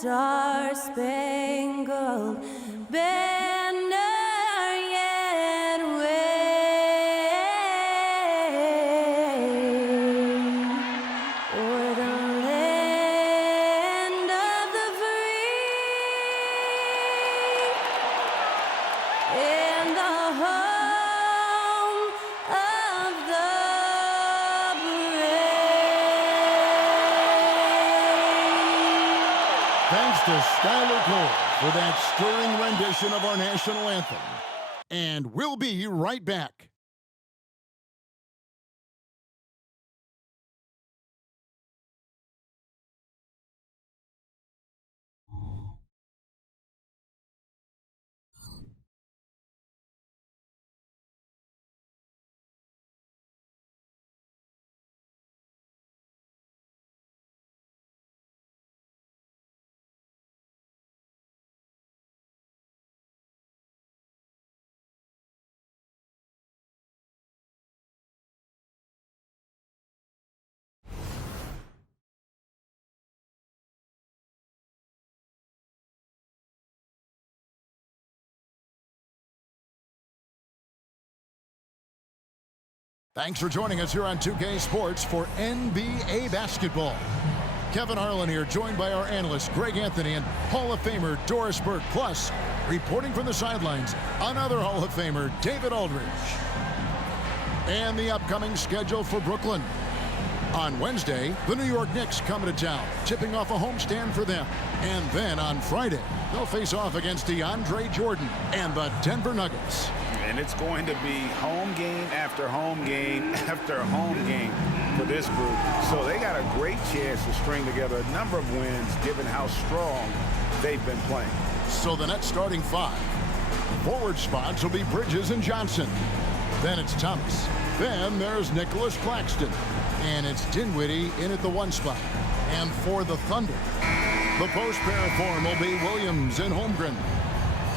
star-spangled banner yet wave o'er the land of the free and the home of the brave. Thanks to Skylar Cole for that stirring rendition of our national anthem. And we'll be right back. Thanks for joining us here on 2K Sports for NBA basketball. Kevin Harlan here, joined by our analysts Greg Anthony and Hall of Famer Doris Burke. Plus, reporting from the sidelines, another Hall of Famer, David Aldridge. And the upcoming schedule for Brooklyn. On Wednesday, the New York Knicks come to town, tipping off a homestand for them. And then on Friday, they'll face off against DeAndre Jordan and the Denver Nuggets. And it's going to be home game after home game after home game for this group. So they got a great chance to string together a number of wins given how strong they've been playing. So the Nets starting five. Forward spots will be Bridges and Johnson. Then it's Thomas. Then there's Nicholas Claxton. And it's Dinwiddie in at the one spot. And for the Thunder, the post pair form will be Williams and Holmgren.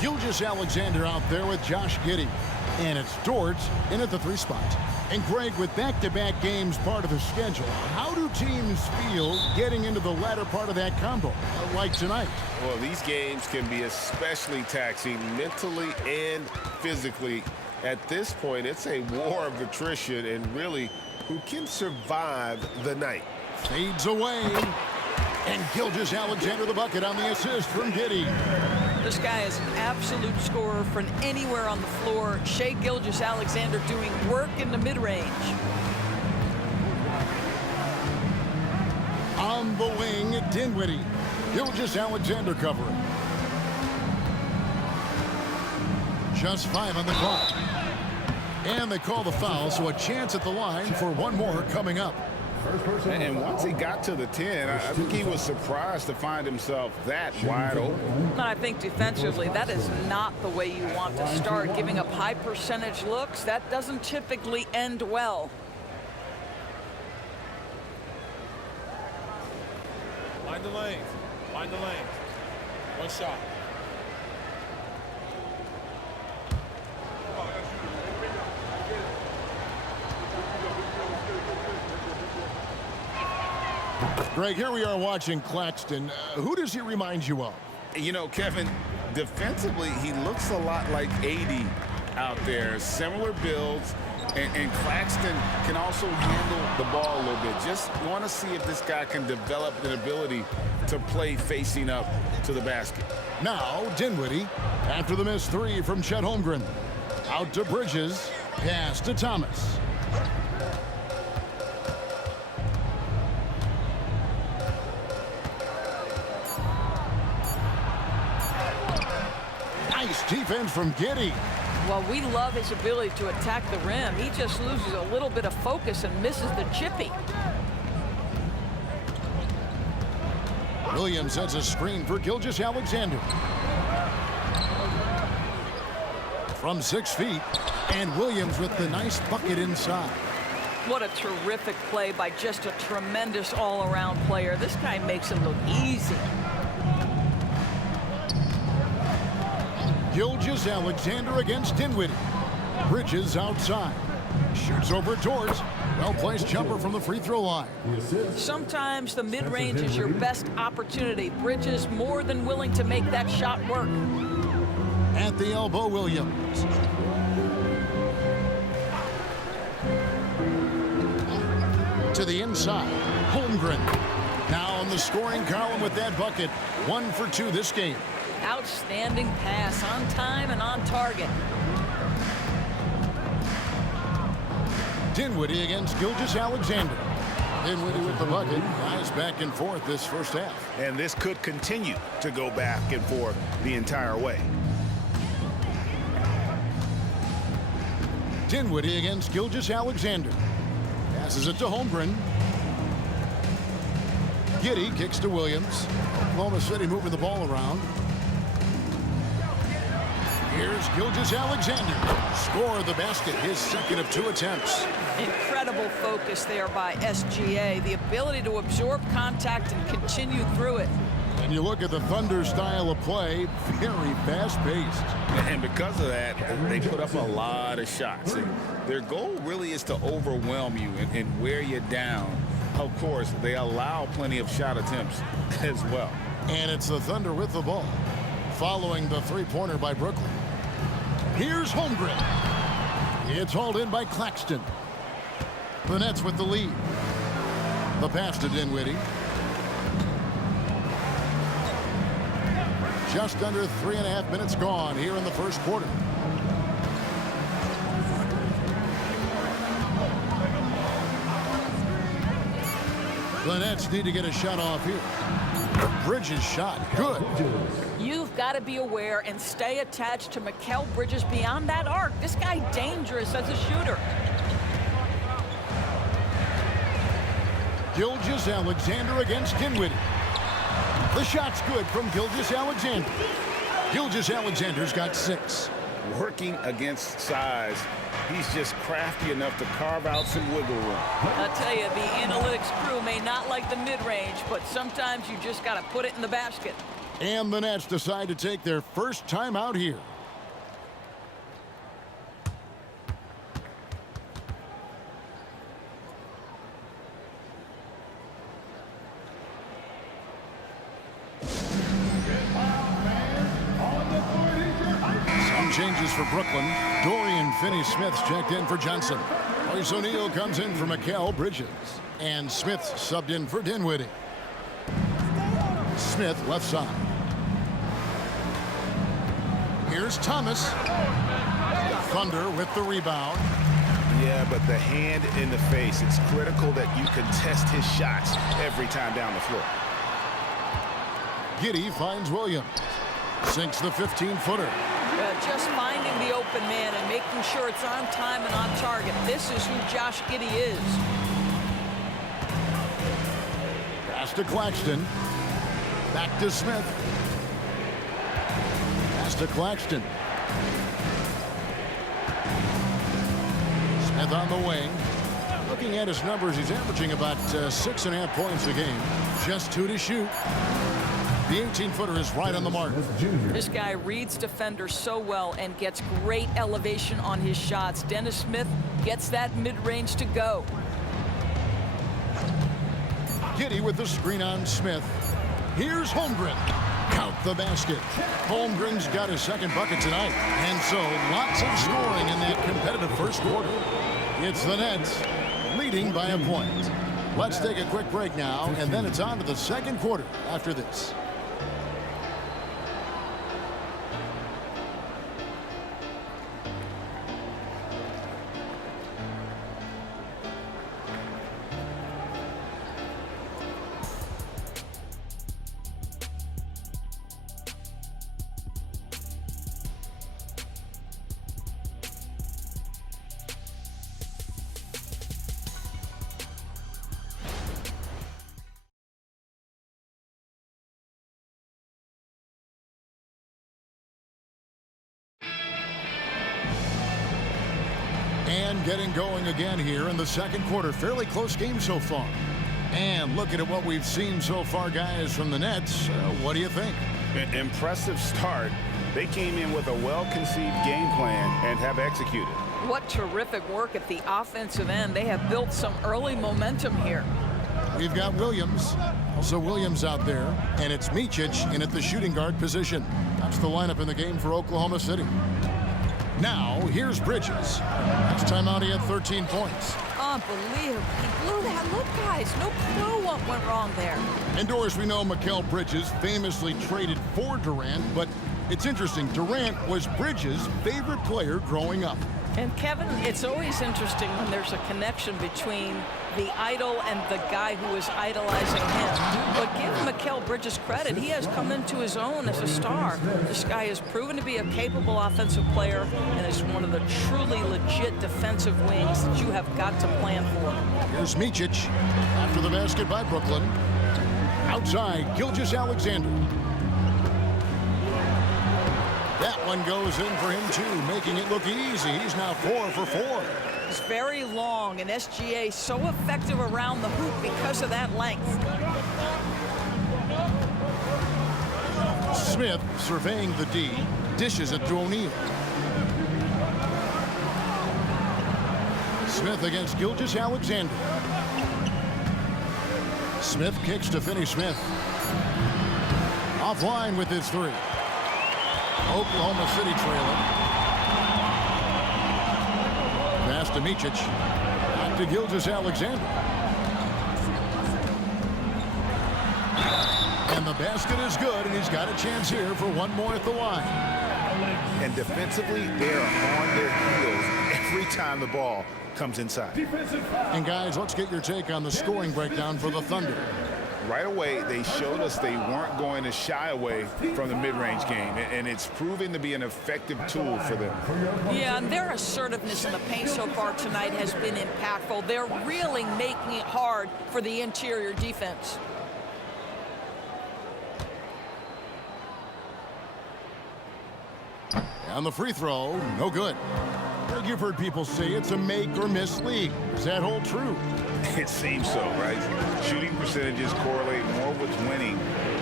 Gilgeous-Alexander out there with Josh Giddey. And it's Dort in at the three spot. And Greg, with back-to-back games part of the schedule, how do teams feel getting into the latter part of that combo, like tonight? Well, these games can be especially taxing mentally and physically. At this point, it's a war of attrition and really who can survive the night. Fades away. And Gilgeous-Alexander the bucket on the assist from Giddey. This guy is an absolute scorer from anywhere on the floor. Shai Gilgeous-Alexander doing work in the mid-range. On the wing, Dinwiddie. Gilgeous-Alexander covering. Just 5 on the clock. And they call the foul, so a chance at the line for one more coming up. And once he got to the 10, I think he was surprised to find himself that wide open. I think defensively, that is not the way you want to start. Giving up high percentage looks, that doesn't typically end well. Find the lanes. Find the lanes. One shot. Greg, here we are watching Claxton. Who does he remind you of? You know, Kevin, defensively, he looks a lot like 80 out there. Similar builds, and Claxton can also handle the ball a little bit. Just want to see if this guy can develop an ability to play facing up to the basket. Now, Dinwiddie, after the missed three from Chet Holmgren. Out to Bridges, pass to Thomas. Nice defense from Giddey. Well, we love his ability to attack the rim. He just loses a little bit of focus and misses the chippy. Williams sets a screen for Gilgeous-Alexander. From 6 feet, and Williams with the nice bucket inside. What a terrific play by just a tremendous all-around player. This guy makes it look easy. Gilgeous-Alexander against Dinwiddie. Bridges outside. Shoots over towards. Well-placed jumper from the free throw line. Sometimes the mid-range is your best opportunity. Bridges more than willing to make that shot work. At the elbow, Williams. To the inside, Holmgren. Now on the scoring column with that bucket. 1 for 2 this game. Outstanding pass, on time and on target. Dinwiddie against Gilgeous-Alexander. Dinwiddie with the bucket. Guys back and forth this first half. And this could continue to go back and forth the entire way. Dinwiddie against Gilgeous-Alexander. Passes it to Holmgren. Giddey kicks to Williams. Oklahoma City moving the ball around. Here's Gilgeous-Alexander. Score the basket, his second of 2 attempts. Incredible focus there by SGA. The ability to absorb contact and continue through it. And you look at the Thunder style of play, very fast-paced. And because of that, they put up a lot of shots. And their goal really is to overwhelm you and wear you down. Of course, they allow plenty of shot attempts as well. And it's the Thunder with the ball, following the three-pointer by Brooklyn. Here's Holmgren. It's hauled in by Claxton. The Nets with the lead. The pass to Dinwiddie. Just under 3.5 minutes gone here in the first quarter. The Nets need to get a shot off here. Bridges shot. Good. You've got to be aware and stay attached to Mikal Bridges beyond that arc. This guy dangerous as a shooter. Gilgeous-Alexander against Dinwiddie. The shot's good from Gilgeous-Alexander. Gilgeous-Alexander's got 6. Working against size, he's just crafty enough to carve out some wiggle room. I'll tell you, the analytics crew may not like the mid-range, but sometimes you just got to put it in the basket. And the Nets decide to take their first time out here. Some changes for Brooklyn. Dorian Finney-Smith's checked in for Johnson. Royce O'Neal comes in for Mikal Bridges. And Smith subbed in for Dinwiddie. Smith left side. Here's Thomas. Thunder with the rebound. Yeah, but the hand in the face, it's critical that you contest his shots every time down the floor. Giddey finds Williams. Sinks the 15-footer. Just finding the open man and making sure it's on time and on target. This is who Josh Giddey is. Pass to Claxton. Back to Smith. Pass to Claxton. Smith on the wing. Looking at his numbers, he's averaging about 6.5 points a game. Just 2 to shoot. The 18-footer is right on the mark. This guy reads defenders so well and gets great elevation on his shots. Dennis Smith gets that mid-range to go. Giddey with the screen on Smith. Here's Holmgren. Count the basket. Holmgren's got his second bucket tonight. And so lots of scoring in that competitive first quarter. It's the Nets leading by a point. Let's take a quick break now, and then it's on to the second quarter after this. And getting going again here in the second quarter. Fairly close game so far. And looking at what we've seen so far, guys, from the Nets, what do you think? Impressive start. They came in with a well-conceived game plan and have executed. What terrific work at the offensive end. They have built some early momentum here. We've got Williams. Also Williams out there. And it's Micic in at the shooting guard position. That's the lineup in the game for Oklahoma City. Now, here's Bridges. Last time out, he had 13 points. Unbelievable. He blew that. Look, guys, no clue what went wrong there. Indoors, we know Mikal Bridges famously traded for Durant, but it's interesting. Durant was Bridges' favorite player growing up. And Kevin, it's always interesting when there's a connection between the idol and the guy who is idolizing him. But give Mikal Bridges credit. He has come into his own as a star. This guy has proven to be a capable offensive player and is one of the truly legit defensive wings that you have got to plan for. Here's Micic after the basket by Brooklyn. Outside, Gilgeous-Alexander. That one goes in for him, too, making it look easy. He's now 4 for 4. It's very long, and SGA so effective around the hoop because of that length. Smith surveying the D, dishes it to O'Neal. Smith against Gilgeous-Alexander. Smith kicks to Finney-Smith. Offline with his three. Oklahoma City trailing. Pass to Micic. Back to Gilgeous-Alexander. And the basket is good, and he's got a chance here for one more at the line. And defensively, they're on their heels every time the ball comes inside. And guys, let's get your take on the scoring breakdown for the Thunder. Right away, they showed us they weren't going to shy away from the mid-range game, and it's proven to be an effective tool for them. Yeah, and their assertiveness in the paint so far tonight has been impactful. They're really making it hard for the interior defense. On the free throw, no good. You've heard people say it's a make or miss league. Does that hold true? It seems so, right? Shooting percentages correlate more with winning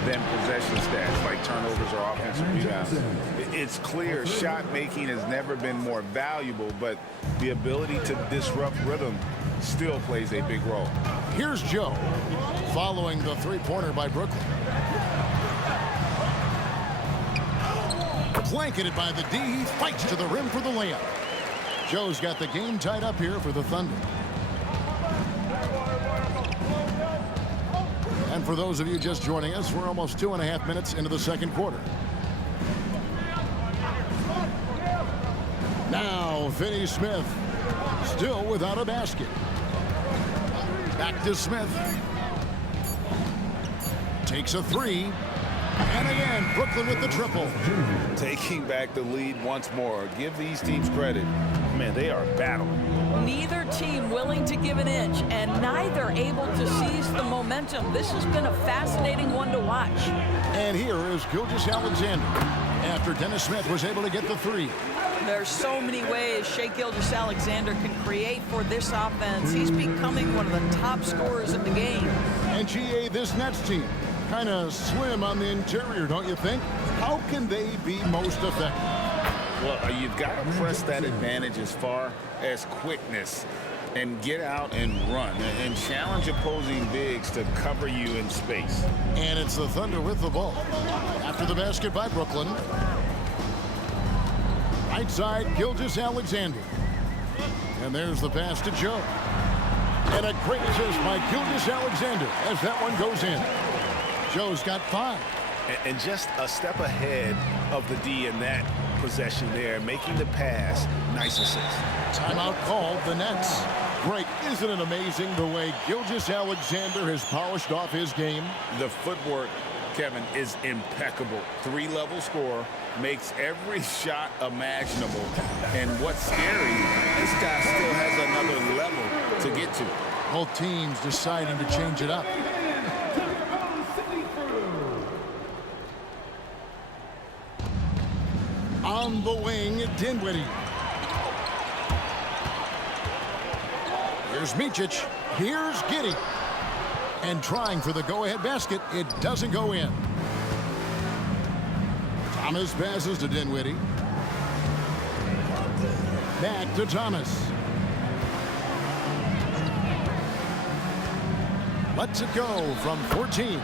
than possession stats, like turnovers or offensive rebounds. It's clear shot making has never been more valuable, but the ability to disrupt rhythm still plays a big role. Here's Joe, following the three-pointer by Brooklyn. Blanketed by the D, he fights to the rim for the layup. Joe's got the game tied up here for the Thunder. And for those of you just joining us, we're almost 2.5 minutes into the second quarter. Now, Finney-Smith, still without a basket. Back to Smith. Takes a three. And again, Brooklyn with the triple. Taking back the lead once more. Give these teams credit. Man, they are battling. Neither team willing to give an inch, and neither able to seize the momentum. This has been a fascinating one to watch. And here is Gilgeous-Alexander after Dennis Smith was able to get the three. There's so many ways Shai Gilgeous-Alexander can create for this offense. He's becoming one of the top scorers in the game. And GA, this Nets team, kind of slim on the interior, don't you think? How can they be most effective? Well, you've got to press that advantage as far as quickness and get out and run and challenge opposing bigs to cover you in space. And it's the Thunder with the ball. After the basket by Brooklyn. Right side, Gilgeous-Alexander. And there's the pass to Joe. And a great assist by Gilgeous-Alexander as that one goes in. Joe's got 5. And just a step ahead of the D in that possession there, making the pass. Nice assist. Timeout called, the Nets. Greg, isn't it amazing the way Gilgeous-Alexander has polished off his game? The footwork, Kevin, is impeccable. 3-level scorer, makes every shot imaginable. And what's scary, this guy still has another level to get to. Both teams deciding to change it up. On the wing, Dinwiddie. Here's Micic. Here's Giddey. And trying for the go-ahead basket. It doesn't go in. Thomas passes to Dinwiddie. Back to Thomas. Lets it go from 14.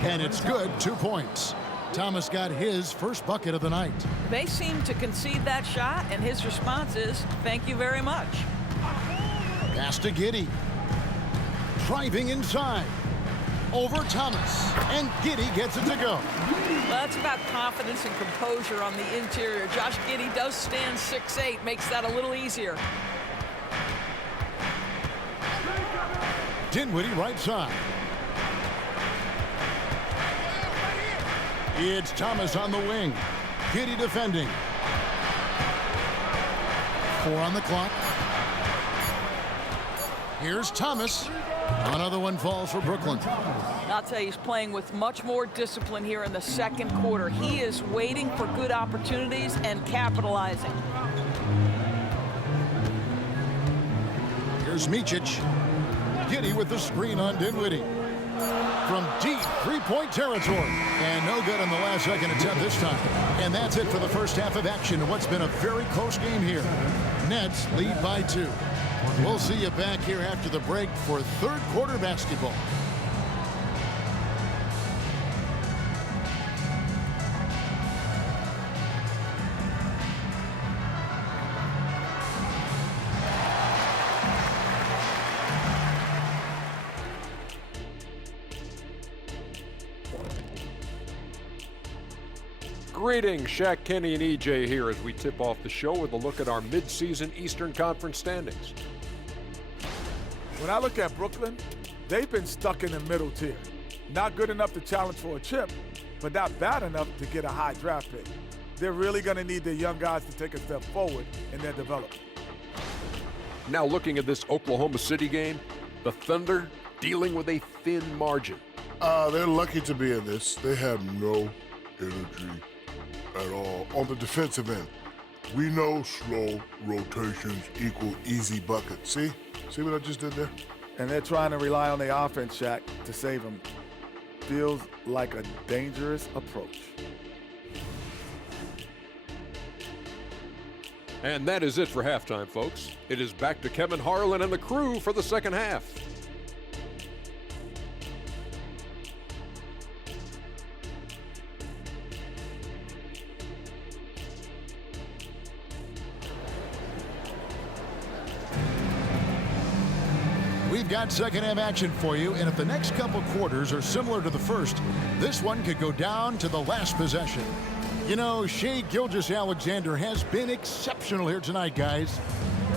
And it's good, 2 points. Thomas got his first bucket of the night. They seem to concede that shot, and his response is, thank you very much. Pass to Giddey. Driving inside. Over Thomas. And Giddey gets it to go. Well, that's about confidence and composure on the interior. Josh Giddey does stand 6'8", makes that a little easier. Dinwiddie right side. It's Thomas on the wing. Giddey defending. 4 on the clock. Here's Thomas. Another one falls for Brooklyn. I'll tell you, he's playing with much more discipline here in the second quarter. He is waiting for good opportunities and capitalizing. Here's Micic. Giddey with the screen on Dinwiddie. From deep three-point territory. And no good on the last second attempt this time. And that's it for the first half of action in what's been a very close game here. Nets lead by 2. We'll see you back here after the break for third quarter basketball. Greetings, Shaq, Kenny, and EJ here as we tip off the show with a look at our midseason Eastern Conference standings. When I look at Brooklyn, they've been stuck in the middle tier. Not good enough to challenge for a chip, but not bad enough to get a high draft pick. They're really going to need their young guys to take a step forward in their development. Now looking at this Oklahoma City game, the Thunder dealing with a thin margin. They're lucky to be in this. They have no energy at all. On the defensive end, we know slow rotations equal easy buckets. See what I just did there? And they're trying to rely on their offense, Shaq, to save them. Feels like a dangerous approach. And that is it for halftime, folks. It is back to Kevin Harlan and the crew for the second half. We've got second half action for you, and if the next couple quarters are similar to the first, this one could go down to the last possession. You know, Shai Gilgeous-Alexander has been exceptional here tonight, guys.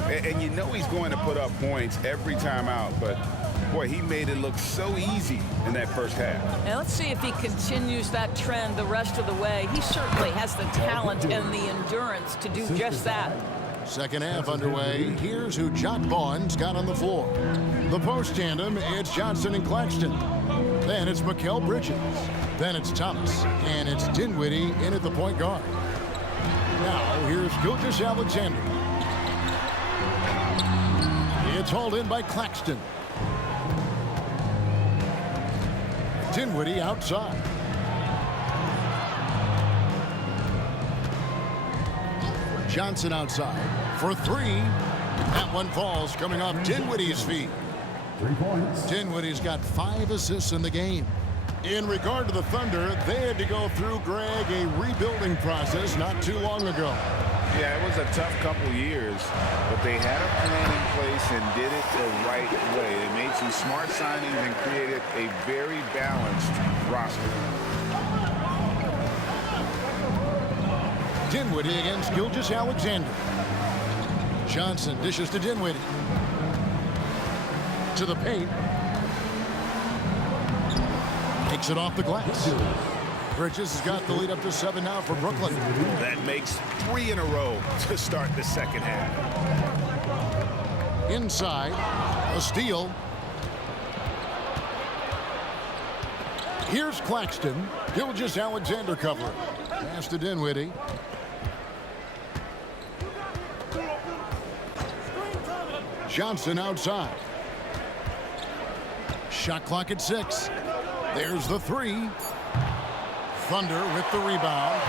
And you know he's going to put up points every time out, but boy, he made it look so easy in that first half. And let's see if he continues that trend the rest of the way. He certainly has the talent and the endurance to do just that. Second half underway. Here's who John Vaughn's got on the floor. The post tandem, it's Johnson and Claxton. Then it's Mikal Bridges. Then it's Thomas. And it's Dinwiddie in at the point guard. Now here's Gilgeous-Alexander. It's hauled in by Claxton. Dinwiddie outside. Johnson outside for 3. That one falls, coming off Dinwiddie's feet. 3 points. Dinwiddie's got 5 assists in the game. In regard to the Thunder, they had to go through, Greg, a rebuilding process not too long ago. Yeah, it was a tough couple years, but they had a plan in place and did it the right way. They made some smart signings and created a very balanced roster. Dinwiddie against Gilgeous-Alexander. Johnson dishes to Dinwiddie. To the paint. Takes it off the glass. Bridges has got the lead up to 7 now for Brooklyn. That makes 3 in a row to start the second half. Inside, a steal. Here's Claxton. Gilgeous-Alexander covering. Pass to Dinwiddie. Johnson outside. Shot clock at 6. There's the 3. Thunder with the rebound.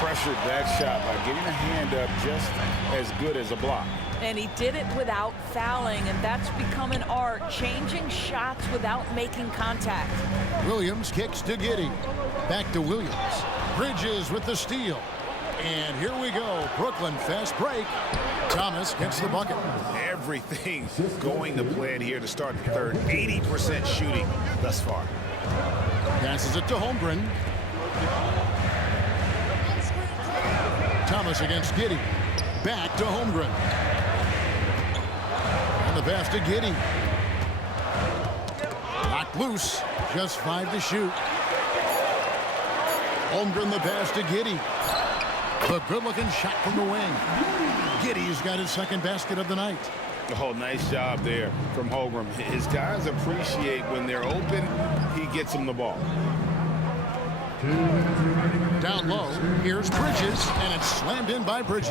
pressured that shot by getting a hand up just as good as a block. And he did it without fouling, and that's become an art, changing shots without making contact. Williams kicks to Giddey. Back to Williams. Bridges with the steal. And here we go. Brooklyn fast break. Thomas gets the bucket. Everything going to plan here to start the third. 80% shooting thus far. Passes it to Holmgren. Thomas against Giddey. Back to Holmgren. And the pass to Giddey. Knocked loose. Just 5 to shoot. Holmgren the pass to Giddey. The good-looking shot from the wing. Giddey's got his second basket of the night. Oh, nice job there from Holmgren. His guys appreciate when they're open, he gets them the ball. Down low, here's Bridges, and it's slammed in by Bridges.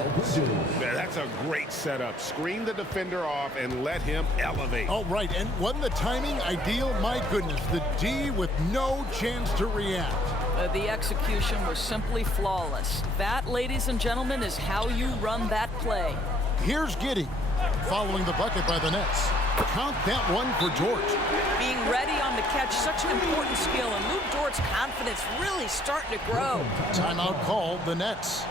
Man, that's a great setup. Screen the defender off and let him elevate. Oh, right, and wasn't the timing ideal? My goodness, the D with no chance to react. The execution was simply flawless. That, ladies and gentlemen, is how you run that play. Here's Giddey, following the bucket by the Nets. Count that one for Dort. Being ready on the catch, such an important skill, and Luke Dort's confidence really starting to grow. Timeout called, the Nets.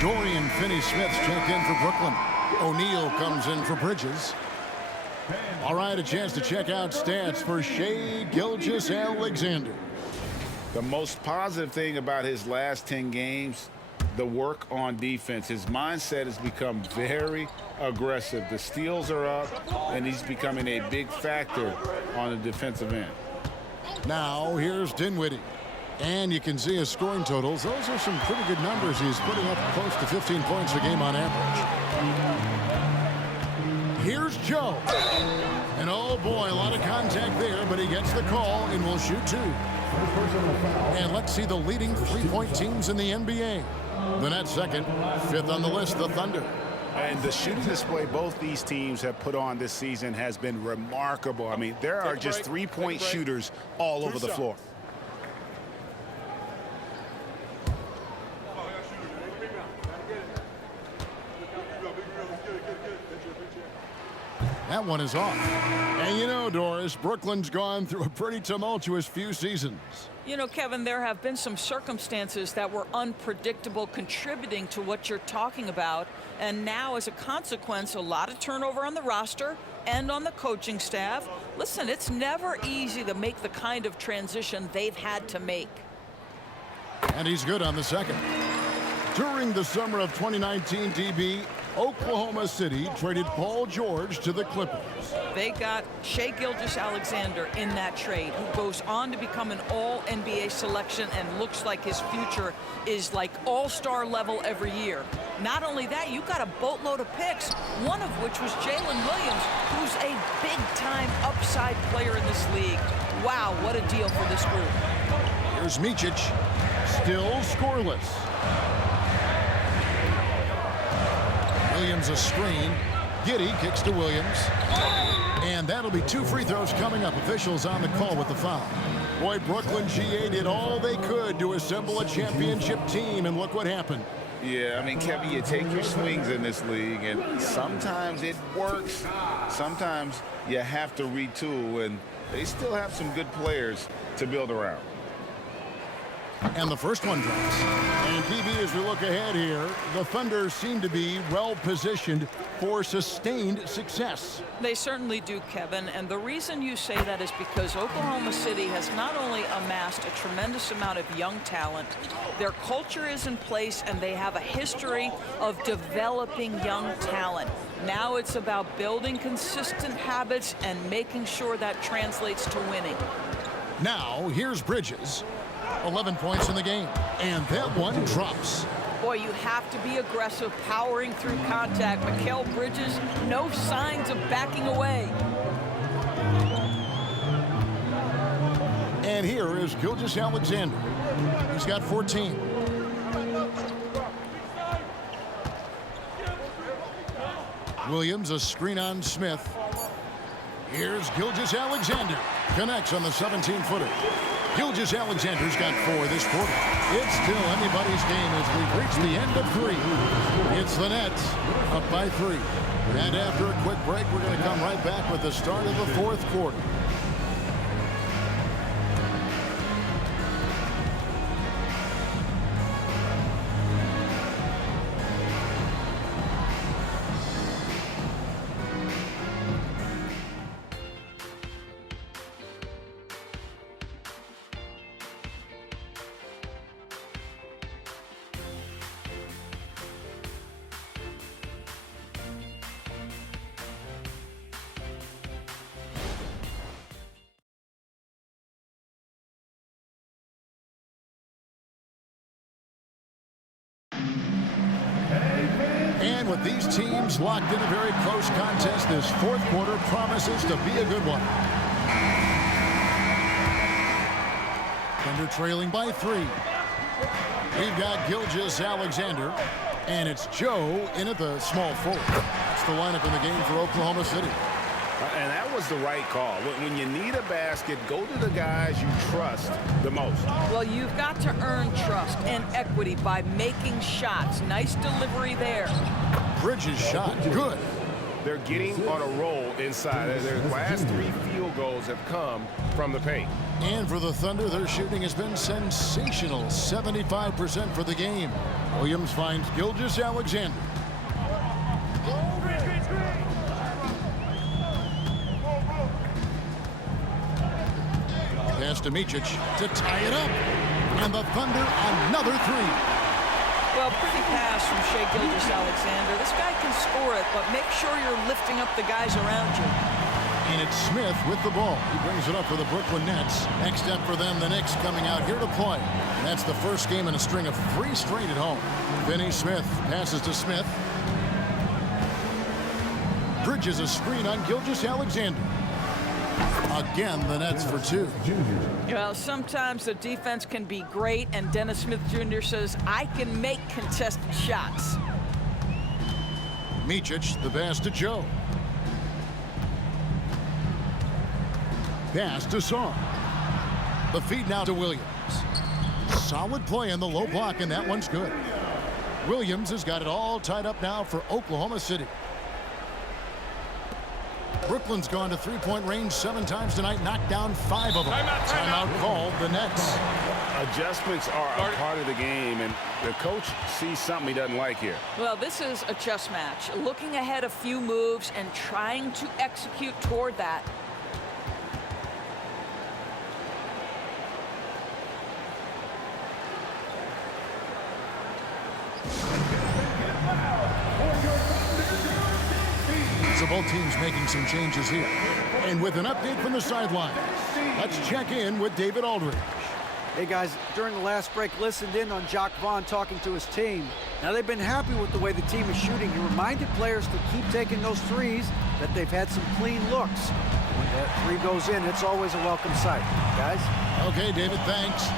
Dorian Finney-Smith checked in for Brooklyn. O'Neal comes in for Bridges. All right, a chance to check out stats for Shai Gilgeous-Alexander. The most positive thing about his last 10 games, the work on defense. His mindset has become very aggressive. The steals are up, and he's becoming a big factor on the defensive end. Now, here's Dinwiddie. And you can see his scoring totals. Those are some pretty good numbers. He's putting up close to 15 points a game on average. Here's Joe. And oh boy, a lot of contact there, but he gets the call and will shoot 2. And let's see the leading three-point teams in the NBA. The Nets second, 5th on the list, the Thunder. And the shooting display both these teams have put on this season has been remarkable. I mean, there are just three-point shooters all over the floor. That one is off. And you know, Doris, Brooklyn's gone through a pretty tumultuous few seasons. You know, Kevin, there have been some circumstances that were unpredictable contributing to what you're talking about. And now, as a consequence, a lot of turnover on the roster and on the coaching staff. Listen, it's never easy to make the kind of transition they've had to make. And he's good on the second. During the summer of 2019, DB, Oklahoma City traded Paul George to the Clippers. They got Shai Gilgeous-Alexander in that trade, who goes on to become an all-NBA selection and looks like his future is like all-star level every year. Not only that, you got a boatload of picks, one of which was Jalen Williams, who's a big-time upside player in this league. Wow, what a deal for this group. Here's Micic, still scoreless. Williams a screen. Giddey kicks to Williams. And that'll be 2 free throws coming up. Officials on the call with the foul. Boy, Brooklyn GA did all they could to assemble a championship team, and look what happened. Yeah, I mean, Kevin, you take your swings in this league, and sometimes it works. Sometimes you have to retool, and they still have some good players to build around. And the first one drops. And DB, as we look ahead here, the Thunder seem to be well positioned for sustained success. They certainly do, Kevin, and the reason you say that is because Oklahoma City has not only amassed a tremendous amount of young talent, their culture is in place and they have a history of developing young talent. Now it's about building consistent habits and making sure that translates to winning. Now, here's Bridges. 11 points in the game, and that one drops. Boy, you have to be aggressive, powering through contact. Mikal Bridges, no signs of backing away. And here is Gilgeous-Alexander. He's got 14. Williams, a screen on Smith. Here's Gilgeous-Alexander. Connects on the 17-footer. Gilgeous-Alexander's got 4 this quarter. It's still anybody's game as we've reached the end of 3. It's the Nets up by 3. And after a quick break, we're going to come right back with the start of the 4th quarter. And with these teams locked in a very close contest, this 4th quarter promises to be a good one. Thunder trailing by 3. We've got Gilgeous-Alexander, and it's Joe in at the small forward. That's the lineup in the game for Oklahoma City. And that was the right call. When you need a basket, go to the guys you trust the most. Well, you've got to earn trust and equity by making shots. Nice delivery there. Bridges shot. Good. They're getting on a roll inside. Their last 3 field goals have come from the paint. And for the Thunder, their shooting has been sensational. 75% for the game. Williams finds Gilgeous-Alexander. Pass to Micic to tie it up. And the Thunder another 3. Well, pretty pass from Shai Gilgeous-Alexander. This guy can score it, but make sure you're lifting up the guys around you. And it's Smith with the ball. He brings it up for the Brooklyn Nets. Next step for them, the Knicks coming out here to play. And that's the first game in a string of 3 straight at home. Finney Smith passes to Smith. Bridges a screen on Gilgeous-Alexander. Again, the Nets for 2. Well, sometimes the defense can be great, and Dennis Smith Jr. says, I can make contested shots. Micic, the pass to Joe. Pass to Song. The feed now to Williams. Solid play in the low block, and that one's good. Williams has got it all tied up now for Oklahoma City. Brooklyn's gone to 3-point range 7 times tonight, knocked down 5 of them. Timeout called the Nets. Adjustments are a part of the game, and the coach sees something he doesn't like here. Well, this is a chess match. Looking ahead a few moves and trying to execute toward that. So both teams making some changes here. And with an update from the sideline, let's check in with David Aldridge. Hey guys, during the last break, listened in on Jacques Vaughn talking to his team. Now they've been happy with the way the team is shooting. He reminded players to keep taking those threes, that they've had some clean looks. When that 3 goes in, it's always a welcome sight. Guys? Okay, David, thanks.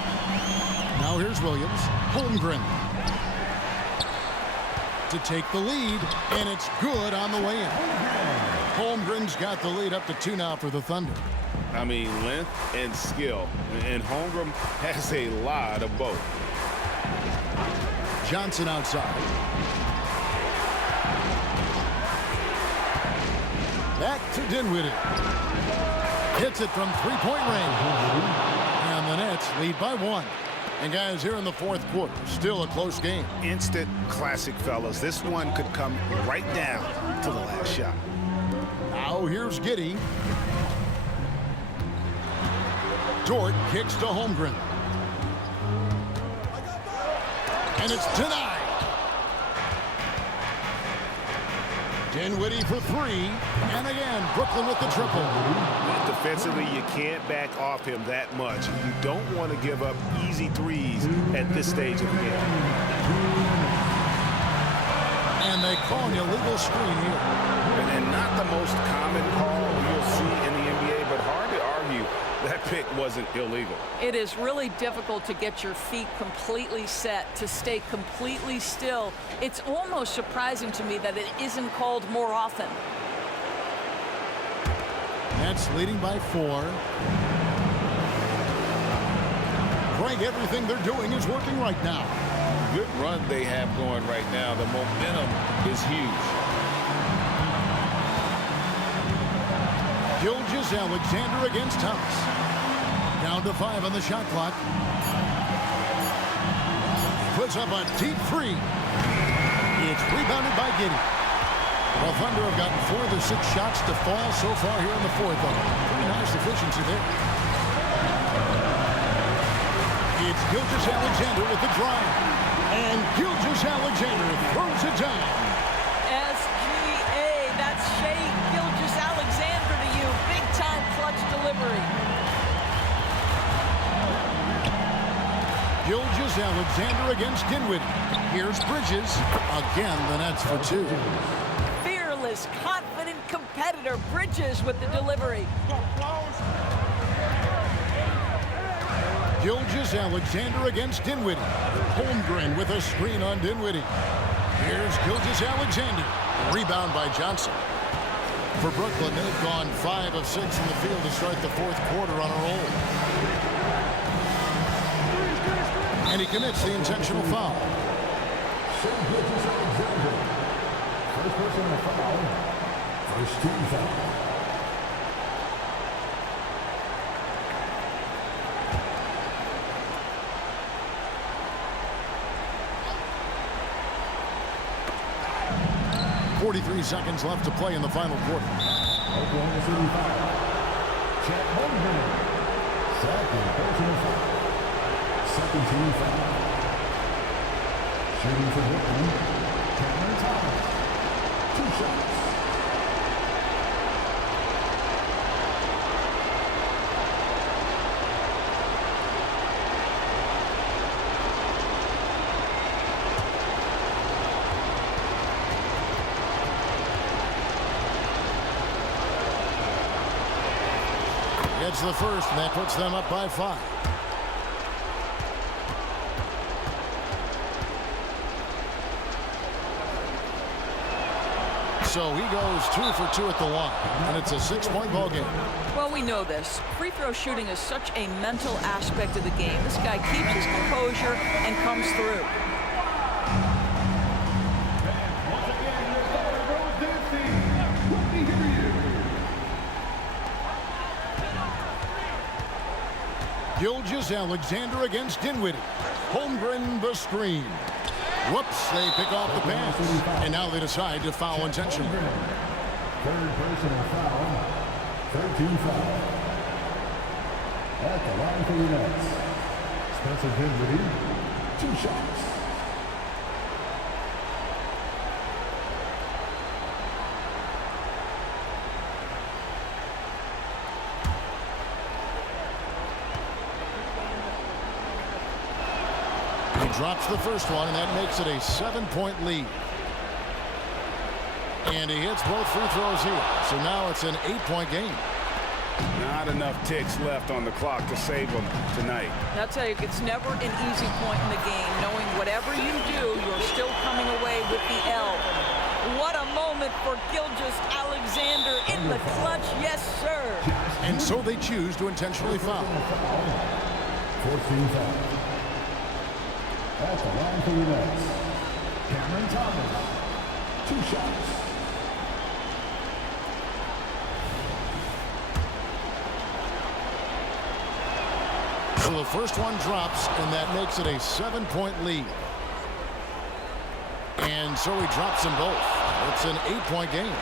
Now here's Williams. Holmgren to take the lead, and it's good on the way in. Holmgren's got the lead up to 2 now for the Thunder. I mean, length and skill, and Holmgren has a lot of both. Johnson outside. Back to Dinwiddie. Hits it from 3-point range. And the Nets lead by 1. And guys, here in the 4th quarter, still a close game. Instant classic, fellas. This one could come right down to the last shot. Now here's Giddey. Dort kicks to Holmgren. And it's denied. Dinwiddie for 3. And again, Brooklyn with the triple. Defensively, you can't back off him that much. You don't want to give up easy threes at this stage of the game. And they call an illegal screen here. And not the most common call you'll see in the NBA, but hard to argue that pick wasn't illegal. It is really difficult to get your feet completely set, to stay completely still. It's almost surprising to me that it isn't called more often. Nets leading by 4. Greg, everything they're doing is working right now. Good run they have going right now. The momentum is huge. Gilgeous-Alexander against Thomas. Down to 5 on the shot clock. Puts up a deep three. It's rebounded by Giddey. Well, Thunder have gotten 4 of their 6 shots to fall so far here in the 4th. Pretty nice efficiency there. It's Gilgeous-Alexander with the drive. And Gilgeous-Alexander throws it down. SGA, that's Shea Gilgeous-Alexander to you. Big-time clutch delivery. Gilgeous-Alexander against Dinwiddie. Here's Bridges. Again, the Nets for 2. Fearless, confident competitor. Bridges with the delivery. Gilgeous-Alexander against Dinwiddie. Holmgren with a screen on Dinwiddie. Here's Gilgeous-Alexander. Rebound by Johnson. For Brooklyn, they've gone 5 of 6 in the field to start the 4th quarter on a roll. And he commits the intentional foul. First personal foul. First team foul. .43 seconds left to play in the final quarter. Oklahoma City foul. Chet Holmgren. Second personal foul. Second team foul. Shooting for Brooklyn. Cameron Thomas. 2 shots. It's the first, and that puts them up by 5. So he goes 2 for 2 at the line, and it's a 6-point ball game. Well, we know this. Free throw shooting is such a mental aspect of the game. This guy keeps his composure and comes through. Gilgeous-Alexander against Dinwiddie. Holmgren the screen. Whoops, they pick off the pass. And now they decide to foul intentionally. Third personal foul. 13 foul. At the line for the Nets. Spencer Dinwiddie, 2 shots. Drops the first one, and that makes it a 7-point lead. And he hits both free throws here. So now it's an 8-point game. Not enough ticks left on the clock to save them tonight. I'll tell you, it's never an easy point in the game, knowing whatever you do, you're still coming away with the L. What a moment for Gilgeous-Alexander in the clutch. Yes, sir. And so they choose to intentionally foul. 14 foul. At the line for the Nets. Cameron Thomas. 2 shots. So the first one drops, and that makes it a 7-point lead. And so he drops them both. It's an 8-point game.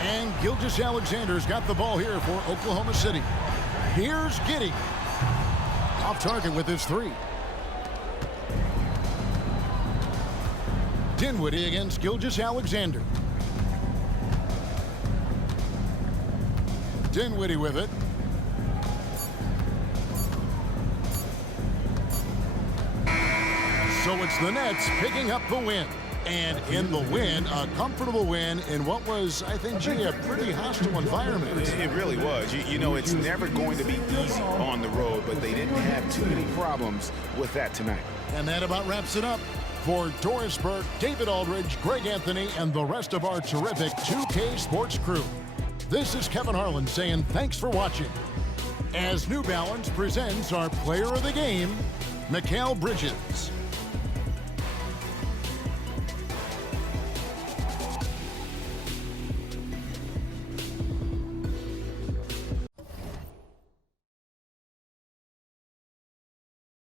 And Gilgeous-Alexander's got the ball here for Oklahoma City. Here's Giddey. Off target with his 3. Dinwiddie against Gilgeous-Alexander. Dinwiddie with it. So it's the Nets picking up the win. And in the win, a comfortable win in what was, I think, G, a pretty hostile environment. It really was. You know, it's never going to be easy on the road, but they didn't have too many problems with that tonight. And that about wraps it up. For Doris Burke, David Aldridge, Greg Anthony, and the rest of our terrific 2K Sports crew, This is Kevin Harlan saying thanks for watching. As New Balance presents our player of the game, Mikal Bridges.